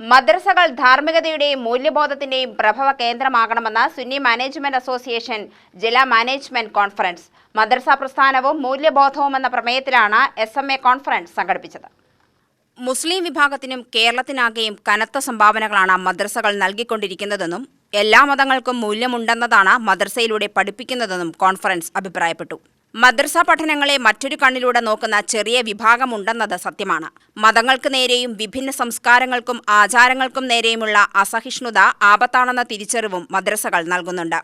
മദ്രസകൾ ധാർമ്മികതയുടെയും മൂല്യബോധത്തിന്റെയും പ്രഭവ കേന്ദ്രമാകണമെന്ന് Sunni management association ജില്ലാ management conference മദ്രസ പ്രസ്ഥാനവും മൂല്യബോധവും എന്ന പ്രമേയത്തിലാണ് SMA കോൺഫറൻസ് സംഘടിപ്പിച്ചത്. മുസ്ലിം വിഭാഗത്തിനും കേരളത്തിനാകെയും കനത്ത സംഭാവനകളാണ് മദ്രസകൾ നൽകിക്കൊണ്ടിരിക്കുന്നതെന്നും എല്ലാ മതങ്ങൾക്കും മൂല്യമുണ്ടെന്നതാണ് മദ്രസയിലൂടെ പഠിപ്പിക്കുന്നതെന്നും കോൺഫറൻസ് അഭിപ്രായപ്പെട്ടു. മദ്രസ പഠനങ്ങളെ മറ്റൊരു കണ്ണിലൂടെ നോക്കുന്ന ചെറിയ വിഭാഗമുണ്ടെന്നത് സത്യമാണ്. മതങ്ങൾക്ക് നേരെയും വിഭിന്ന സംസ്കാരങ്ങൾക്കും ആചാരങ്ങൾക്കും നേരെയുമുള്ള അസഹിഷ്ണുത ആപത്താണെന്ന തിരിച്ചറിവും മദ്രസകൾ നൽകുന്നുണ്ട്.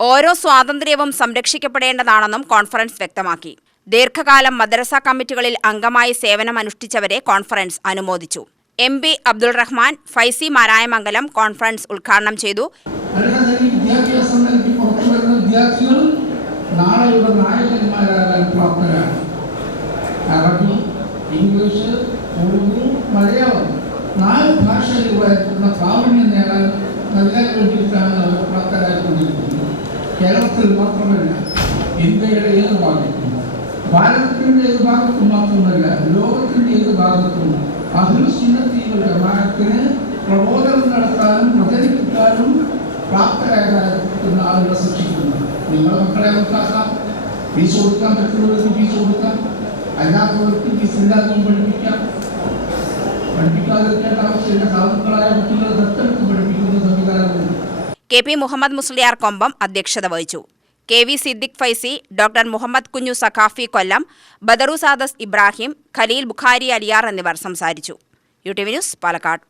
ഓരോ സ്വാതന്ത്ര്യവും സംരക്ഷിക്കപ്പെടേണ്ടതാണെന്നും കോൺഫറൻസ് വ്യക്തമാക്കി. ദീർഘകാലം മദ്രസ കമ്മിറ്റികളിൽ അംഗമായി സേവനമനുഷ്ഠിച്ചവരെ കോൺഫറൻസ് അനുമോദിച്ചു. MP അബ്ദുൾ റഹ്മാൻ ഫൈസി മാരായമംഗലം കോൺഫറൻസ് ഉദ്ഘാടനം ചെയ്തു. നാളെയുള്ള നായകന്മാരാകാൻ പ്രാപ്തരാണ്. അറബി, ഇംഗ്ലീഷ്, ഉറുദു, മലയാളം 4 ഭാഷയിലുള്ള പ്രാവീണ്യം നൽകാൻ വേണ്ടിയിട്ടാണ് അവർ പ്രാപ്തരായിക്കൊണ്ടിരിക്കുന്നത്. കേരളത്തിൽ മാത്രമല്ല, ഇന്ത്യയുടെ ഏത് ഭാഗത്തും, ഭാരതത്തിൻ്റെ ഏത് ഭാഗത്തും മാത്രമല്ല, ലോകത്തിൻ്റെ ഏത് ഭാഗത്തും അഹ്ലു സുന്നത്ത് വൽ ജമാഅത്തിന് പ്രബോധനം നടത്താനും പ്രചരിപ്പിക്കാനും പ്രാപ്തരാകുന്ന ആളുകളെ സൃഷ്ടിക്കുന്നു. നിങ്ങളുടെ മക്കളെ അവർക്കാക്കാം, ഫീസ് കൊടുക്കാൻ പറ്റുന്നവർക്ക് ഫീസ് കൊടുക്കാം, അല്ലാത്തവർക്ക് ഫീസ് ഇല്ലാതെ പഠിപ്പിക്കാം. പഠിപ്പിക്കാതിരിക്കേണ്ട ആവശ്യമില്ല. സാധുക്കളായ കുട്ടികളെ ദത്തെടുത്ത് പഠിപ്പിക്കുന്ന സംവിധാനമുണ്ട്. KP മുഹമ്മദ് മുസ്ലിയാർ കൊമ്പം അധ്യക്ഷത വഹിച്ചു. KV സിദ്ദിഖ് ഫൈസി, ഡോക്ടർ മുഹമ്മദ് കുഞ്ഞു സഖാഫി കൊല്ലം, ബദറു സാദസ് ഇബ്രാഹിം, ഖലീൽ ബുഖാരി അലിയാർ എന്നിവർ സംസാരിച്ചു. UTV news, Palakkad.